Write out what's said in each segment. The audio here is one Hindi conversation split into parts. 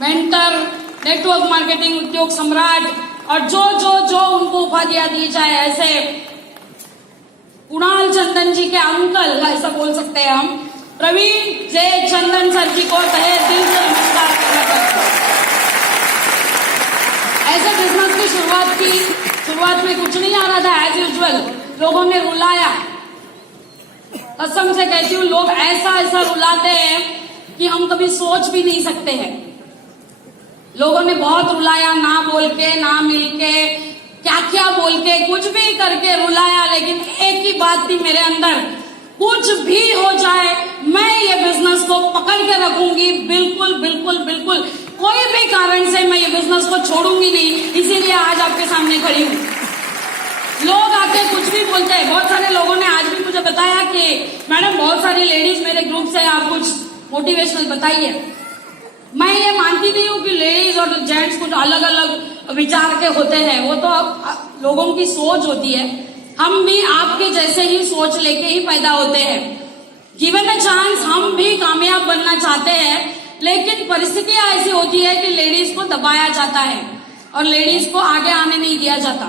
मेंटर, नेटवर्क मार्केटिंग, उद्योग सम्राट और जो जो जो उनको उपाधियां दी जाए, ऐसे कुणाल चंदन जी के अंकल, ऐसा बोल सकते हैं हम, प्रवीण जे चंदन सर जी को तहे दिल से नमस्कार करना चाहते हैं। ऐसे बिजनेस की शुरुआत में कुछ नहीं आ रहा था, एज यूजुअल लोगों ने रुलाया। कसम से कहती हूँ, लोग ऐसा ऐसा रुलाते हैं कि हम कभी सोच भी नहीं सकते हैं। लोगों ने बहुत रुलाया, ना बोल के, ना मिल के, क्या क्या बोल के, कुछ भी करके रुलाया, लेकिन एक ही बात थी मेरे अंदर, कुछ भी हो जाए मैं ये बिजनेस को पकड़ के रखूंगी, बिल्कुल बिल्कुल बिल्कुल कोई भी कारण से मैं ये बिजनेस को छोड़ूंगी नहीं। इसीलिए आज आपके सामने खड़ी हूँ। लोग आके कुछ भी बोलते हैं। बहुत सारे लोगों ने आज भी मुझे बताया कि मैडम बहुत सारी लेडीज मेरे ग्रुप से, आप कुछ मोटिवेशनल बताइए। मैं ये मानती नहीं हूँ कि लेडीज और जेंट्स कुछ अलग अलग विचार के होते हैं, वो तो अब लोगों की सोच होती है। हम भी आपके जैसे ही सोच लेके ही पैदा होते हैं। गिवन अ चांस हम भी कामयाब बनना चाहते हैं, लेकिन परिस्थितियां ऐसी होती है कि लेडीज को दबाया जाता है और लेडीज को आगे आने नहीं दिया जाता।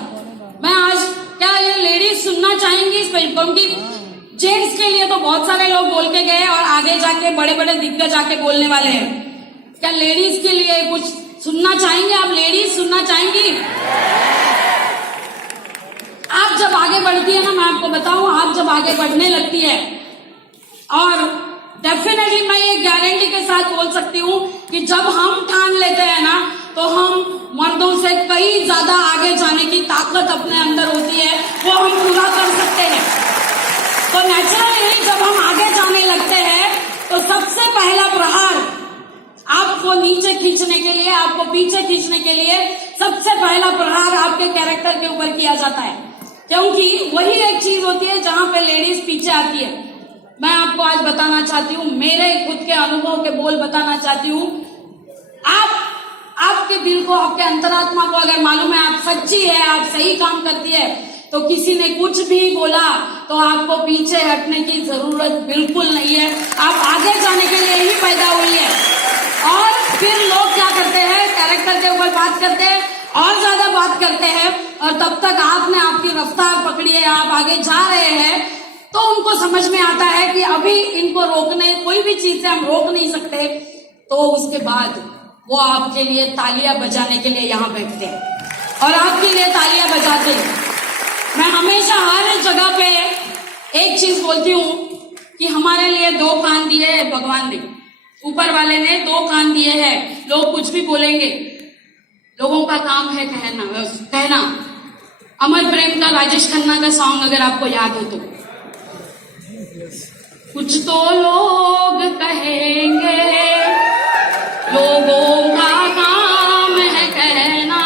मैं आज क्या ये लेडीज सुनना चाहेंगी इस पर, क्योंकि जेंट्स के लिए तो बहुत सारे लोग बोल के गए और आगे जाके बड़े बड़े दिग्गज आके बोलने वाले हैं। क्या लेडीज के लिए कुछ सुनना चाहेंगे? आप लेडीज सुनना चाहेंगी? आप जब आगे बढ़ती है ना, मैं आपको बताऊं, आप जब आगे बढ़ने लगती है, और डेफिनेटली मैं ये गारंटी के साथ बोल सकती हूँ कि जब हम ठान लेते हैं ना, तो हम मर्दों से कई ज्यादा आगे जाने की ताकत अपने अंदर होती है, वो हम पूरा कर सकते हैं। तो नेचुरली जब हम आगे जाने लगते हैं तो सबसे पहला प्रहार आपको नीचे खींचने के लिए, आपको पीछे खींचने के लिए, सबसे पहला प्रहार आपके कैरेक्टर के ऊपर किया जाता है, क्योंकि वही एक चीज होती है जहां पे लेडीज पीछे आती है। मैं आपको आज बताना चाहती हूँ, मेरे खुद के अनुभव के बोल बताना चाहती हूँ। आपके दिल को, आपके अंतरात्मा को अगर मालूम है आप सच्ची है, आप सही काम करती है, तो किसी ने कुछ भी बोला तो आपको पीछे हटने की जरूरत बिल्कुल नहीं है। आप आगे जाने के लिए ही पैदा हुई है। और फिर लोग क्या करते हैं, कैरेक्टर के ऊपर बात करते हैं और ज्यादा बात करते हैं, और तब तक आपने आपकी रफ्तार पकड़ी है, आप आगे जा रहे हैं, तो उनको समझ में आता है कि अभी इनको रोकने, कोई भी चीज से हम रोक नहीं सकते। तो उसके बाद वो आपके लिए तालियां बजाने के लिए यहाँ बैठते हैं और आपके लिए तालियां बजाते हैं। मैं हमेशा हर जगह पे एक चीज बोलती हूँ कि हमारे लिए दो कान दिए हैं भगवान ने, ऊपर वाले ने दो कान दिए हैं। लोग कुछ भी बोलेंगे, लोगों का काम है कहना। अमर प्रेम का, राजेश खन्ना का सॉन्ग अगर आपको याद हो तो, कुछ तो लोग कहेंगे, लोगों का काम है कहना।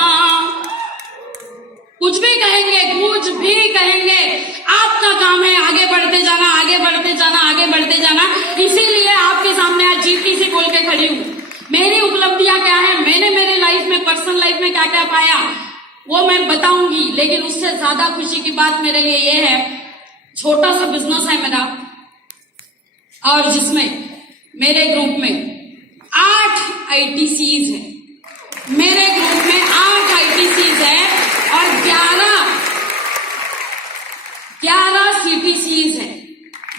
कुछ भी कहेंगे, कुछ भी कहेंगे, आपका काम है आगे बढ़ते जाना, आगे बढ़ते जाना, आगे बढ़ते जाना। इसीलिए आपके सामने आज जीटीसी बोल के खड़ी हूँ। मेरी उपलब्धियां क्या है, मैंने मेरे लाइफ में, पर्सनल लाइफ में क्या क्या पाया, वो मैं बताऊंगी। लेकिन उससे ज्यादा खुशी की बात मेरे लिए ये है, छोटा सा बिजनेस है मेरा, और जिसमें मेरे ग्रुप में 8 ITCs है। मेरे ग्रुप में 8 ITCs है और 11 CTCs है।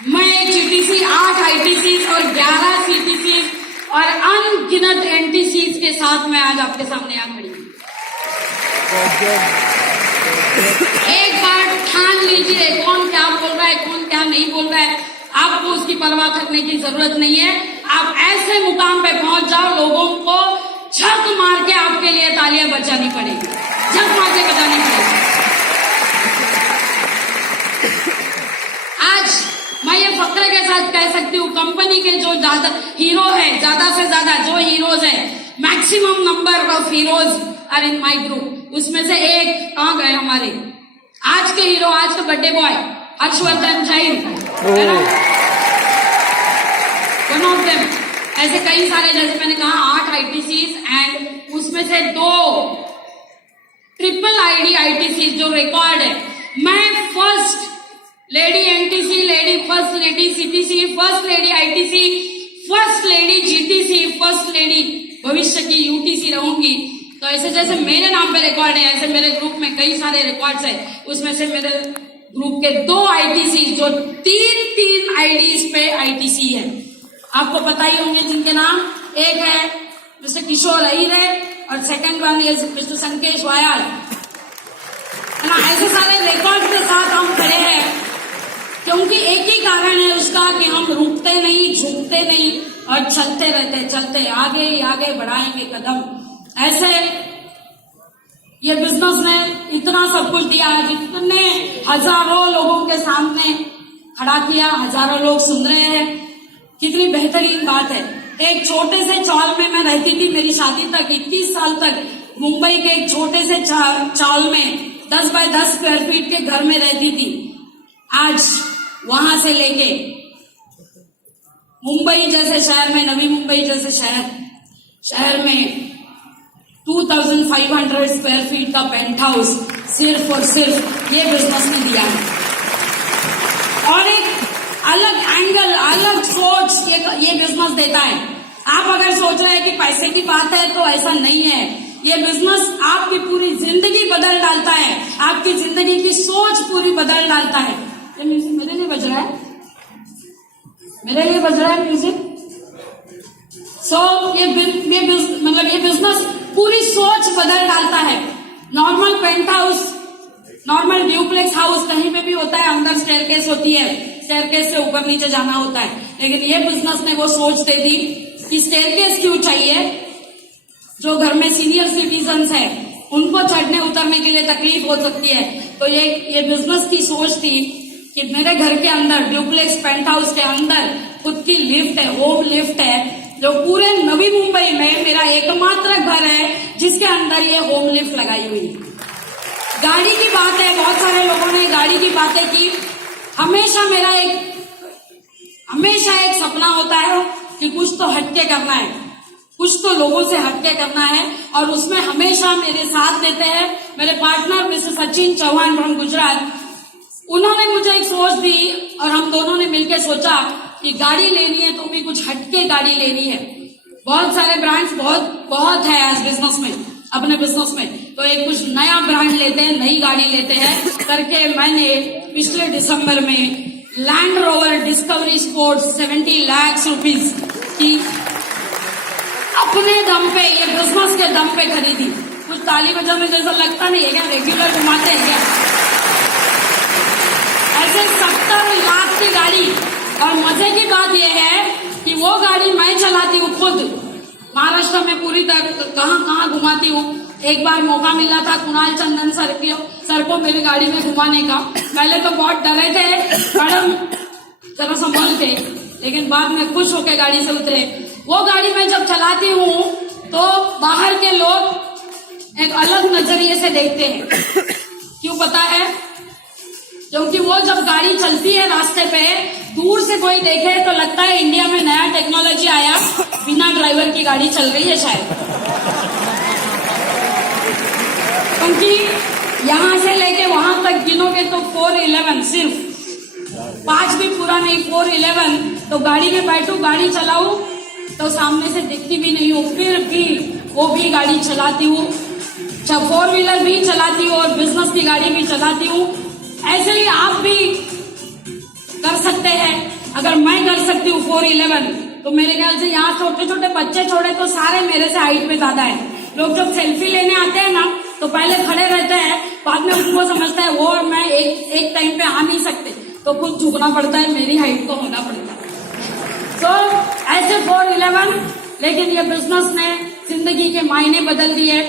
मैं एक CTC, 8 ITCs और 11 CTCs और अनगिनत NTCs के साथ मैं आज आपके सामने यहाँ खड़ी हूँ। एक बार ठान लीजिए, कौन क्या बोल रहा है, कौन क्या नहीं बोल रहा है, आपको उसकी परवाह करने की जरूरत नहीं है। आप ऐसे मुकाम पे पहुंच जाओ, लोगों को झक मार के आपके लिए तालियां बजानी पड़ेगी, झक मार के बजानी पड़ेगी। आज मैं ये फख्र के साथ कह सकती हूँ, कंपनी के जो ज्यादा हीरो है, ज्यादा से ज्यादा जो हीरोज है, maximum number of heroes are in my group. उसमें से एक कहाँ गए हमारे आज के हीरो, आज के birthday boy Harshvardhan Jain, one of them. ऐसे कई सारे, जैसे मैंने कहा 8 ITCs एंड उसमें से 2 ट्रिपल ID ITCs जो रिकॉर्ड है। मैं first lady NTC, first lady CTC, first lady ITC, first lady GTC, first lady भविष्य की यूटीसी रहूंगी। तो ऐसे जैसे मेरे नाम पे रिकॉर्ड है, ऐसे मेरे ग्रुप में कई सारे रिकॉर्ड्स है। उसमें से मेरे ग्रुप के 2 आईटीसी, जो 3 आईडीज पे आईटीसी है, आपको पता ही होंगे जिनके नाम। एक है मिस्टर किशोर अहिरे और second one is mister Sankesh Vayal, है ना। ऐसे सारे रिकॉर्ड के साथ हम खड़े हैं क्योंकि एक ही कारण है उसका कि हम रुकते नहीं, झुकते नहीं और चलते रहते, चलते आगे बढ़ाएंगे कदम। ऐसे ये बिजनेस ने इतना सब कुछ दिया है, जितने हजारों लोगों के सामने खड़ा किया, हजारों लोग सुन रहे हैं। कितनी बेहतरीन बात है। एक छोटे से चौल में मैं रहती थी, मेरी शादी तक 21 साल तक मुंबई के एक छोटे से चौल में 10 बाय 10 स्क्वायर फीट के घर में रहती थी। आज वहां से लेके मुंबई जैसे शहर में, नवी मुंबई जैसे शहर में 2500 स्क्वायर फीट का पेंट हाउस सिर्फ और सिर्फ ये बिजनेस ने दिया है। और एक अलग एंगल, अलग सोच ये बिजनेस देता है। आप अगर सोच रहे हैं कि पैसे की बात है, तो ऐसा नहीं है। ये बिजनेस आपकी पूरी जिंदगी बदल डालता है, आपकी जिंदगी की सोच पूरी बदल डालता है। ये म्यूजिक मेरे लिए बज रहा है, मेरे लिए बज रहा है म्यूजिक। ये बिजनेस पूरी सोच बदल डालता है। Normal penthouse, normal duplex house कहीं पे भी होता है, अंदर स्टेयरकेस होती है, स्टेयरकेस से ऊपर नीचे जाना होता है। लेकिन ये बिजनेस ने वो सोच दे दी कि स्टेयरकेस क्यों चाहिए। जो घर में सीनियर सिटीजन्स है उनको चढ़ने उतरने के लिए तकलीफ हो सकती है, तो ये बिजनेस की सोच थी कि मेरे घर के अंदर ड्यूप्लेक्स पेंट हाउस के अंदर खुद की लिफ्ट है, होम लिफ्ट है, जो पूरे नवी मुंबई में मेरा एकमात्र घर है जिसके अंदर ये होम लिफ्ट लगाई हुई है। गाड़ी की बात है, बहुत सारे लोगों ने गाड़ी की बातें की। हमेशा एक सपना होता है कि कुछ तो हटके करना है, कुछ तो लोगों से हटके करना है, और उसमें हमेशा मेरे साथ देते हैं मेरे partner mister Sachin Chauhan from Gujarat. उन्होंने मुझे एक सोच दी और हम दोनों ने मिलकर सोचा कि गाड़ी लेनी है तो भी कुछ हटके गाड़ी लेनी है। बहुत सारे ब्रांड्स बहुत है आज बिजनेस में, अपने बिजनेस में, तो एक कुछ नया ब्रांड लेते हैं, नई गाड़ी लेते हैं करके मैंने पिछले दिसंबर में land rover discovery sports 70 lakh rupees की अपने दम पे, ये बिजनेस के दम पे खरीदी। कुछ ताली बजाने जैसा लगता नहीं है क्या? रेगुलर घुमाते हैं क्या? ऐसे 70 लाख की गाड़ी। और मजे की बात यह है कि वो गाड़ी मैं चलाती हूँ खुद, महाराष्ट्र में पूरी तरह कहाँ घुमाती हूँ। एक बार मौका मिला था कुणाल चंदन सर को मेरी गाड़ी में घुमाने का। पहले तो बहुत डरे थे, मैडम जरा संभल थे, लेकिन बाद में खुश होकर गाड़ी से उतरे। वो गाड़ी मैं जब चलाती हूँ तो बाहर के लोग एक अलग नजरिए से देखते हैं। क्यों पता है? क्योंकि वो जब गाड़ी चलती है रास्ते पे, दूर से कोई देखे तो लगता है इंडिया में नया टेक्नोलॉजी आया, बिना ड्राइवर की गाड़ी चल रही है शायद। क्योंकि यहां से लेके वहां तक गिनोगे तो 411, सिर्फ 5 भी पूरा नहीं, 411। तो गाड़ी में बैठू, गाड़ी चलाऊ तो सामने से दिखती भी नहीं हूँ, फिर भी वो भी गाड़ी चलाती हूँ। 4 व्हीलर भी चलाती हूँ और बिजनेस की गाड़ी भी चलाती हूँ। ऐसे ही आप भी कर सकते हैं। अगर मैं कर सकती हूँ 411, तो मेरे ख्याल से यहाँ छोटे छोटे बच्चे छोड़े तो सारे मेरे से हाइट में ज्यादा है। लोग जब सेल्फी लेने आते हैं ना, तो पहले खड़े रहते हैं, बाद में उनको समझता है वो और मैं एक टाइम पे आ नहीं सकते, तो खुद झुकना पड़ता है, मेरी हाइट को होना पड़ता है। तो ऐसे 411, लेकिन ये बिजनेस ने जिंदगी के मायने बदल दिए,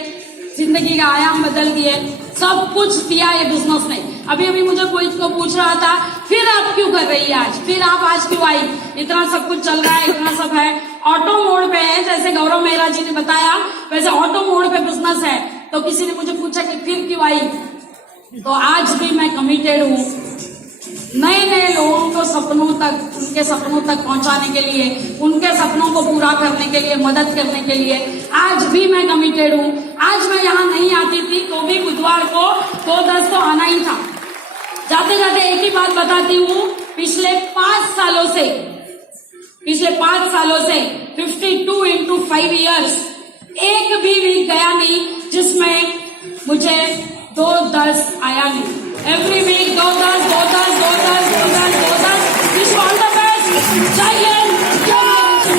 जिंदगी का आयाम बदल दिए, सब कुछ दिया ये बिजनेस ने। अभी मुझे कोई को पूछ रहा था, फिर आप क्यों कर रही है आज, फिर आप आज क्यों आई, इतना सब कुछ चल रहा है, इतना सब है, ऑटो मोड पे है, जैसे गौरव मेहरा जी ने बताया वैसे ऑटो मोड पे बिजनेस है। तो किसी ने मुझे पूछा कि फिर क्यों आई, तो आज भी मैं कमिटेड हूँ नए लोगों को उनके सपनों तक पहुंचाने के लिए, उनके सपनों को पूरा करने के लिए, मदद करने के लिए। आज भी मैं कमिटेड हूँ। आज मैं यहाँ नहीं आती थी तो भी बुधवार को 2:10 तो आना ही था। जाते जाते एक ही बात बताती हूँ, पिछले 5 सालों से 52 into 5 years एक भी वीक गया नहीं जिसमें मुझे 2 दर्द आया नहीं। एवरी